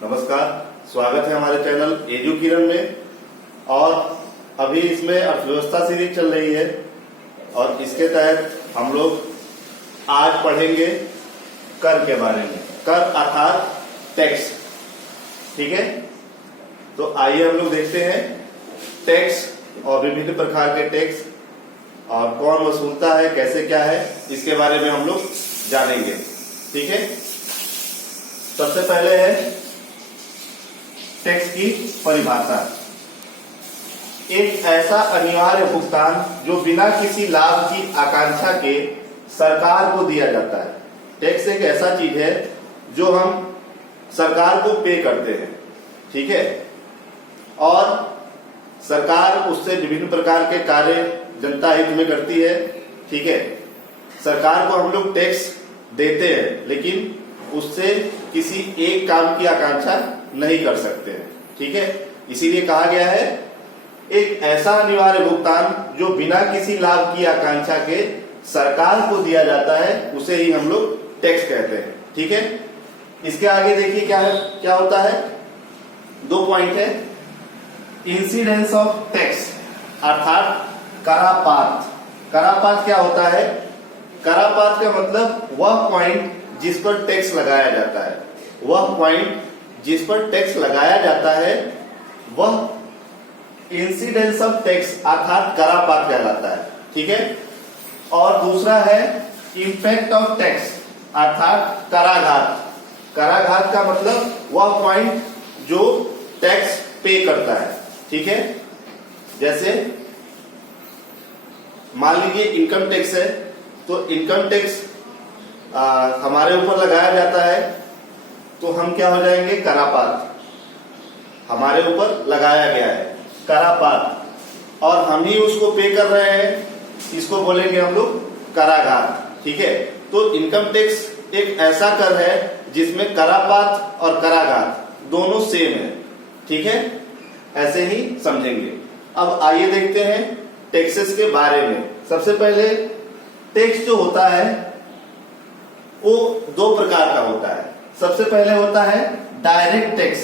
नमस्कार, स्वागत है हमारे चैनल एजू किरण में। और अभी इसमें अर्थव्यवस्था सीरीज चल रही है और इसके तहत हम लोग आज पढ़ेंगे कर के बारे में। कर अर्थात टैक्स। ठीक है, तो आइए हम लोग देखते हैं टैक्स और विभिन्न प्रकार के टैक्स और कौन वसूलता है, कैसे क्या है, इसके बारे में हम लोग जानेंगे। ठीक है, सबसे पहले है टैक्स की परिभाषा। एक ऐसा अनिवार्य भुगतान जो बिना किसी लाभ की आकांक्षा के सरकार को दिया जाता है। टैक्स एक ऐसा चीज है जो हम सरकार को पे करते हैं। ठीक है, और सरकार उससे विभिन्न प्रकार के कार्य जनता हित में करती है। ठीक है, सरकार को हम लोग टैक्स देते हैं लेकिन उससे किसी एक काम की आकांक्षा नहीं कर सकते हैं। ठीक है, इसीलिए कहा गया है एक ऐसा अनिवार्य भुगतान जो बिना किसी लाभ की आकांक्षा के सरकार को दिया जाता है, उसे ही हम लोग टैक्स कहते हैं। ठीक है, इसके आगे देखिए क्या है, क्या होता है। 2 पॉइंट है। इंसिडेंस ऑफ टैक्स अर्थात करापात। करापात क्या होता है? करापात का मतलब वह पॉइंट जिस पर टैक्स लगाया जाता है, वह पॉइंट जिस पर टैक्स लगाया जाता है वह इंसिडेंस ऑफ टैक्स अर्थात करापात कहलाता है। ठीक है, और दूसरा है इम्पैक्ट ऑफ टैक्स अर्थात कराघात। कराघात का मतलब वह पॉइंट जो टैक्स पे करता है। ठीक है, जैसे मान लीजिए इनकम टैक्स है, तो इनकम टैक्स हमारे ऊपर लगाया जाता है तो हम क्या हो जाएंगे? करापात। हमारे ऊपर लगाया गया है करापात और हम ही उसको पे कर रहे हैं, इसको बोलेंगे हम लोग कराघात। ठीक है, तो इनकम टैक्स एक ऐसा कर है जिसमें करापात और कराघात दोनों सेम है। ठीक है, ऐसे ही समझेंगे। अब आइए देखते हैं टैक्सेस के बारे में। सबसे पहले टैक्स जो होता है वो 2 प्रकार का होता है। सबसे पहले होता है direct tax.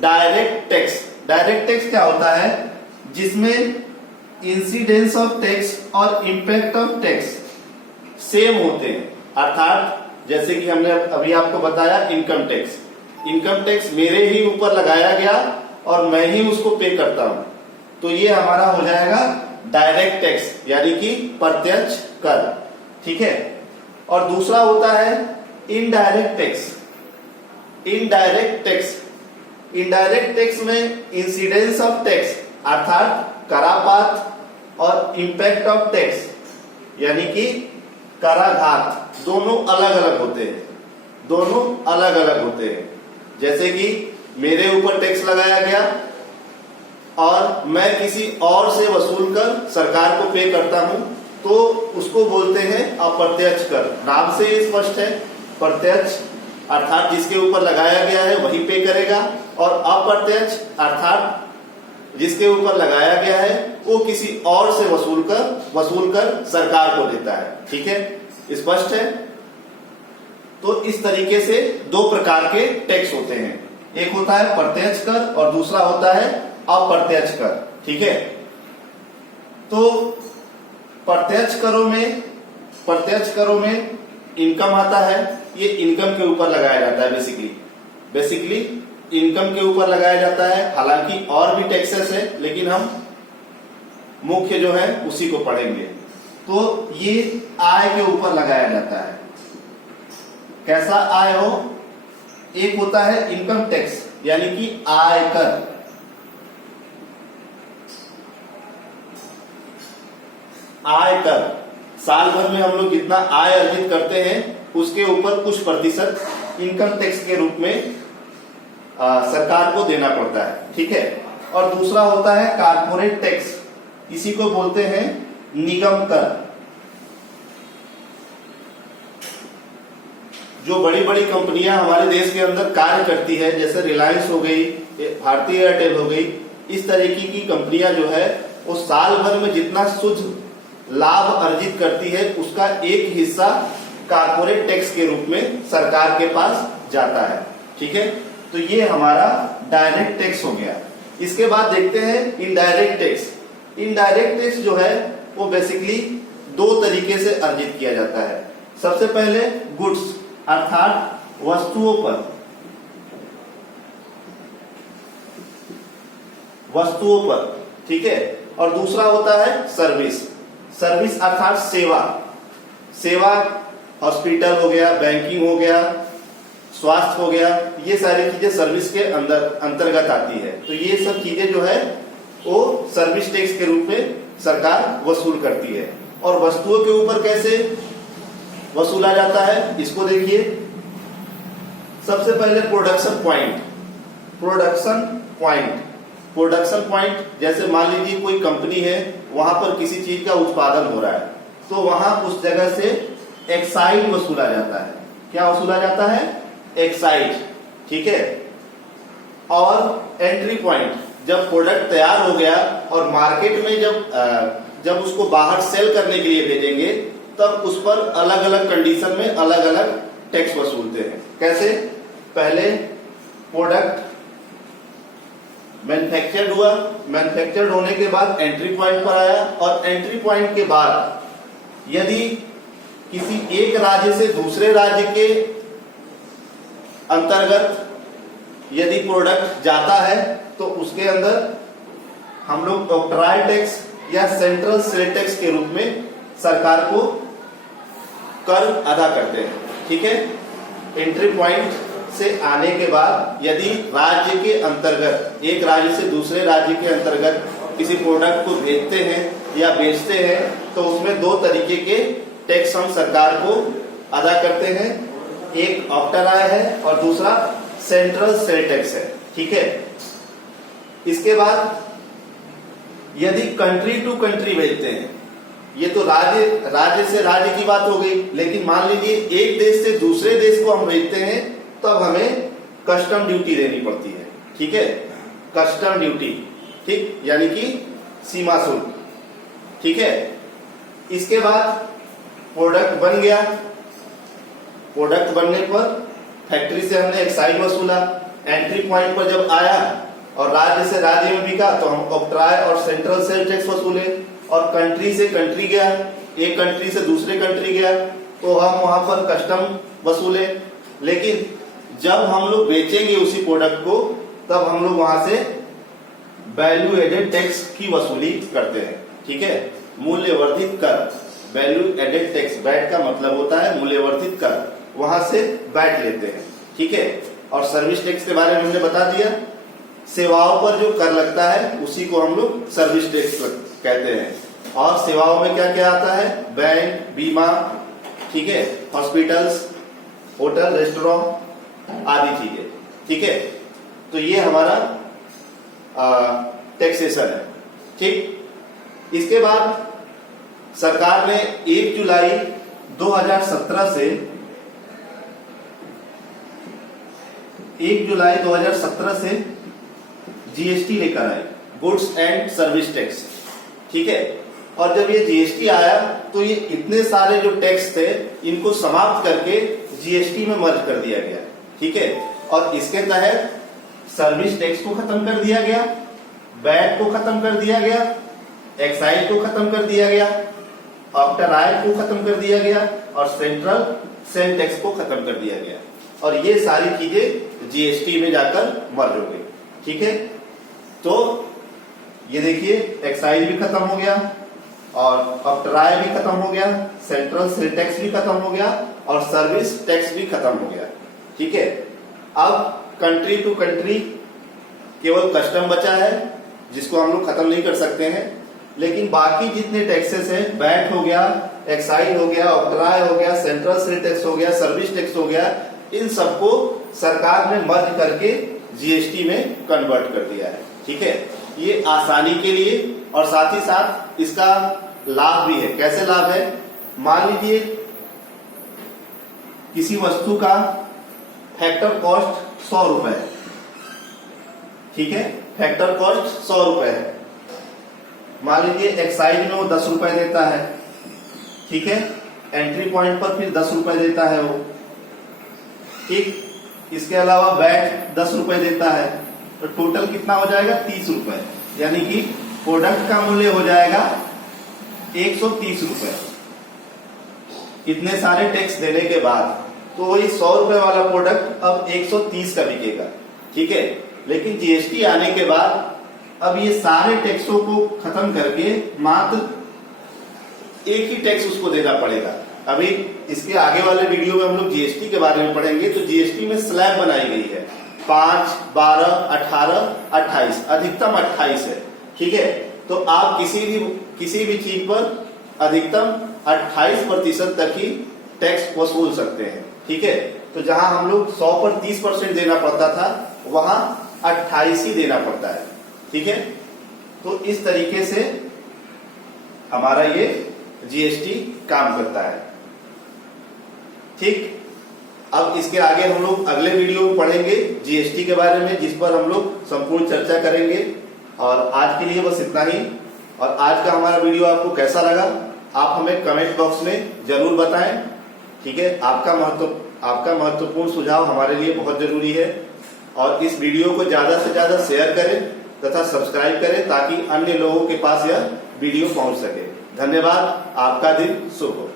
Direct tax, direct tax क्या होता है? जिसमें इंसिडेंस ऑफ टैक्स और इम्पैक्ट ऑफ टैक्स सेम होते हैं। अर्थात जैसे कि हमने अभी आपको बताया इनकम टैक्स। इनकम टैक्स मेरे ही ऊपर लगाया गया और मैं ही उसको पे करता हूं, तो ये हमारा हो जाएगा डायरेक्ट टैक्स यानी कि प्रत्यक्ष कर। ठीक है, और दूसरा होता है indirect tax. Indirect tax, indirect tax में इंसिडेंस ऑफ टैक्स अर्थात करापात और इम्पैक्ट ऑफ टैक्स यानी कि कराघात दोनों अलग अलग होते हैं। दोनों अलग अलग होते हैं। जैसे कि मेरे ऊपर टैक्स लगाया गया और मैं किसी और से वसूल कर सरकार को पे करता हूं, तो उसको बोलते हैं अप्रत्यक्ष कर। नाम से ही स्पष्ट है, प्रत्यक्ष अर्थात जिसके ऊपर लगाया गया है वही पे करेगा, और अप्रत्यक्ष अर्थात जिसके ऊपर लगाया गया है वो किसी और से वसूल कर सरकार को देता है। ठीक है, स्पष्ट है। तो इस तरीके से 2 प्रकार के टैक्स होते हैं। एक होता है प्रत्यक्ष कर और दूसरा होता है अप्रत्यक्ष कर। ठीक है, तो प्रत्यक्ष करों में इनकम आता है। ये इनकम के ऊपर लगाया जाता है। बेसिकली इनकम के ऊपर लगाया जाता है। हालांकि और भी टैक्सेस है लेकिन हम मुख्य जो है उसी को पढ़ेंगे। तो ये आय के ऊपर लगाया जाता है। कैसा आय हो? एक होता है इनकम टैक्स यानी कि आयकर। आयकर साल भर में हम लोग जितना आय अर्जित करते हैं उसके ऊपर कुछ प्रतिशत इनकम टैक्स के रूप में सरकार को देना पड़ता है। ठीक है, और दूसरा होता है कारपोरेट टैक्स। इसी को बोलते हैं निगम कर। जो बड़ी बड़ी कंपनियां हमारे देश के अंदर कार्य करती है, जैसे रिलायंस हो गई, भारतीय एयरटेल हो गई, इस तरीके की कंपनियां जो है वो साल भर में जितना शुद्ध लाभ अर्जित करती है उसका एक हिस्सा कारपोरेट टैक्स के रूप में सरकार के पास जाता है। ठीक है, तो ये हमारा डायरेक्ट टैक्स हो गया। इसके बाद देखते हैं इनडायरेक्ट टैक्स। इनडायरेक्ट टैक्स जो है वो बेसिकली दो तरीके से अर्जित किया जाता है। सबसे पहले गुड्स अर्थात वस्तुओं पर, ठीक है। और दूसरा होता है सर्विस। सर्विस अर्थात सेवा हॉस्पिटल हो गया, बैंकिंग हो गया, स्वास्थ्य हो गया, ये सारी चीजें सर्विस के अंतर्गत आती है। तो ये सब चीजें जो है वो सर्विस टैक्स के रूप में सरकार वसूल करती है। और वस्तुओं के ऊपर कैसे वसूला जाता है इसको देखिए। सबसे पहले प्रोडक्शन पॉइंट जैसे मान लीजिए कोई कंपनी है, वहां पर किसी चीज का उत्पादन हो रहा है, तो वहां उस जगह से एक्साइज वसूला जाता है। क्या वसूला जाता है? एक्साइज, ठीक है। और एंट्री पॉइंट, जब प्रोडक्ट तैयार हो गया और मार्केट में जब उसको बाहर सेल करने के लिए भेजेंगे, तब उस पर अलग अलग कंडीशन में अलग अलग टैक्स वसूलते हैं। कैसे? पहले प्रोडक्ट मैन्युफैक्चर्ड होने के बाद एंट्री पॉइंट पर आया, और एंट्री पॉइंट के बाद यदि किसी एक राज्य से दूसरे राज्य के अंतर्गत यदि प्रोडक्ट जाता है, तो उसके अंदर हम लोग ऑक्ट्राय टैक्स या सेंट्रल सेल टैक्स के रूप में सरकार को कर अदा करते हैं, ठीक है। एंट्री पॉइंट से आने के बाद यदि राज्य के अंतर्गत, एक राज्य से दूसरे राज्य के अंतर्गत किसी प्रोडक्ट को भेजते हैं या बेचते हैं, तो उसमें दो तरीके के टैक्स हम सरकार को अदा करते हैं। एक ऑक्ट्राय है और दूसरा सेंट्रल सेल टैक्स है, ठीक है। इसके बाद यदि कंट्री टू कंट्री भेजते हैं, ये तो राज्य से राज्य की बात हो गई, लेकिन मान लीजिए एक देश से दूसरे देश को हम भेजते हैं, तब हमें कस्टम ड्यूटी देनी पड़ती है, ठीक है। कस्टम ड्यूटी, ठीक, यानी कि सीमा शुल्क, ठीक है। इसके बाद प्रोडक्ट बन गया, प्रोडक्ट बनने पर फैक्ट्री से हमने एक्साइज वसूला, एंट्री पॉइंट पर जब आया और राज्य से राज्य में बिका, तो हम ऑक्ट्राय और सेंट्रल सेल टैक्स वसूले। और कंट्री से कंट्री गया, एक कंट्री से दूसरे कंट्री गया, तो हम वहां पर कस्टम वसूले। लेकिन जब हम लोग बेचेंगे उसी प्रोडक्ट को, तब हम लोग वहां से वैल्यू एडेड टैक्स की वसूली करते हैं, ठीक है। मूल्यवर्धित कर, वैल्यू एडेड टैक्स, वैट का मतलब होता है मूल्यवर्धित कर, वहां से वैट लेते हैं, ठीक है। और सर्विस टैक्स के बारे में हमने बता दिया। सेवाओं पर जो कर लगता है उसी को हम लोग सर्विस टैक्स कहते हैं। और सेवाओं में क्या क्या आता है? बैंक, बीमा, ठीक है, हॉस्पिटल्स, होटल, रेस्टोरेंट आदि चीजें, ठीक है। तो ये हमारा टैक्सेशन है, ठीक। इसके बाद सरकार ने 1 जुलाई 2017 से 1 जुलाई 2017 से जीएसटी लेकर आए, गुड्स एंड सर्विस टैक्स, ठीक है। और जब ये जीएसटी आया, तो ये इतने सारे जो टैक्स थे, इनको समाप्त करके जीएसटी में मर्ज कर दिया गया, ठीक है। और इसके तहत सर्विस टैक्स को खत्म कर दिया गया, वैट को खत्म कर दिया गया, एक्साइज को खत्म कर दिया गया, ऑक्ट्राय को खत्म कर दिया गया, और सेंट्रल सेल टैक्स को खत्म कर दिया गया। और ये सारी चीजें जीएसटी में जाकर मर्ज हो गई, ठीक है। तो ये देखिए, एक्साइज भी खत्म हो गया, और ऑक्ट्राय भी खत्म हो गया, सेंट्रल सेल टैक्स भी खत्म हो गया, और सर्विस टैक्स भी खत्म हो गया, ठीक है। अब कंट्री टू कंट्री केवल कस्टम बचा है, जिसको हम लोग खत्म नहीं कर सकते हैं। लेकिन बाकी जितने टैक्सेस हैं, वैट हो गया, एक्साइज हो गया, ऑक्ट्राय हो गया, सेंट्रल सेल टैक्स हो गया, सर्विस टैक्स हो गया, इन सबको सरकार ने मर्ज करके जीएसटी में कन्वर्ट कर दिया है, ठीक है। ये आसानी के लिए, और साथ ही साथ इसका लाभ भी है। कैसे लाभ है? मान लीजिए किसी वस्तु का फैक्टर कॉस्ट 100 रुपए है, ठीक है, फैक्टर कॉस्ट 100 रुपए है। मान लीजिए एक्साइज में वो 10 रुपए देता है, ठीक है, एंट्री पॉइंट पर फिर 10 रुपए देता है वो, ठीक। इसके अलावा वैट 10 रुपए देता है, तो टोटल कितना हो जाएगा 30 रुपए, यानी कि प्रोडक्ट का मूल्य हो जाएगा 130 रुपए। इतने सारे टैक्स देने के बाद तो वही 100 रुपए वाला प्रोडक्ट अब 130 का बिकेगा, ठीक है। लेकिन जीएसटी आने के बाद अब ये सारे टैक्सों को खत्म करके मात्र एक ही टैक्स उसको देना पड़ेगा। अभी इसके आगे वाले वीडियो में हम लोग जीएसटी के बारे में पढ़ेंगे। तो जीएसटी में स्लैब बनाई गई है 5, 12, 18, 28, अधिकतम 28 है, ठीक है। तो आप किसी भी चीज पर अधिकतम 28% तक ही टैक्स वसूल सकते हैं, ठीक है। तो जहां हम लोग 100 पर 30% देना पड़ता था, वहां 28 ही देना पड़ता है, ठीक है। तो इस तरीके से हमारा ये जीएसटी काम करता है, ठीक। अब इसके आगे हम लोग अगले वीडियो में पढ़ेंगे जीएसटी के बारे में, जिस पर हम लोग संपूर्ण चर्चा करेंगे। और आज के लिए बस इतना ही। और आज का हमारा वीडियो आपको कैसा लगा, आप हमें कमेंट बॉक्स में जरूर बताएं, ठीक है। आपका महत्वपूर्ण सुझाव हमारे लिए बहुत जरूरी है। और इस वीडियो को ज्यादा से ज्यादा शेयर करें तथा सब्सक्राइब करें, ताकि अन्य लोगों के पास यह वीडियो पहुंच सके। धन्यवाद, आपका दिन शुभ हो।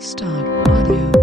Start audio.